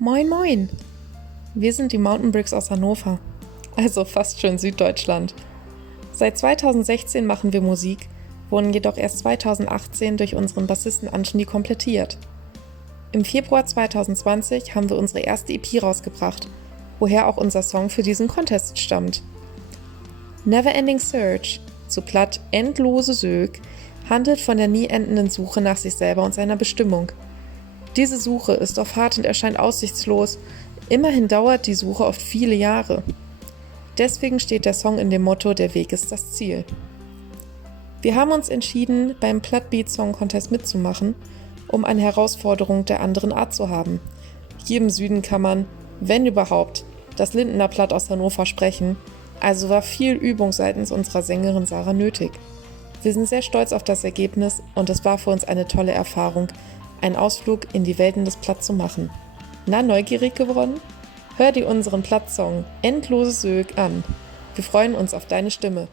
Moin moin! Wir sind die Mountain Bricks aus Hannover, also fast schon Süddeutschland. Seit 2016 machen wir Musik, wurden jedoch erst 2018 durch unseren Bassisten Anthony komplettiert. Im Februar 2020 haben wir unsere erste EP rausgebracht, woher auch unser Song für diesen Contest stammt. Never Ending Search, zu platt Endlose Sög, handelt von der nie endenden Suche nach sich selber und seiner Bestimmung. Diese Suche ist oft hart und erscheint aussichtslos, immerhin dauert die Suche oft viele Jahre. Deswegen steht der Song in dem Motto „Der Weg ist das Ziel". Wir haben uns entschieden, beim Plattbeat Song Contest mitzumachen, um eine Herausforderung der anderen Art zu haben. Hier im Süden kann man, wenn überhaupt, das Lindener Platt aus Hannover sprechen, also war viel Übung seitens unserer Sängerin Sarah nötig. Wir sind sehr stolz auf das Ergebnis und es war für uns eine tolle Erfahrung, einen Ausflug in die Welten des Platt zu machen. Na, neugierig geworden? Hör dir unseren Plattsong Endlose Sög an. Wir freuen uns auf deine Stimme.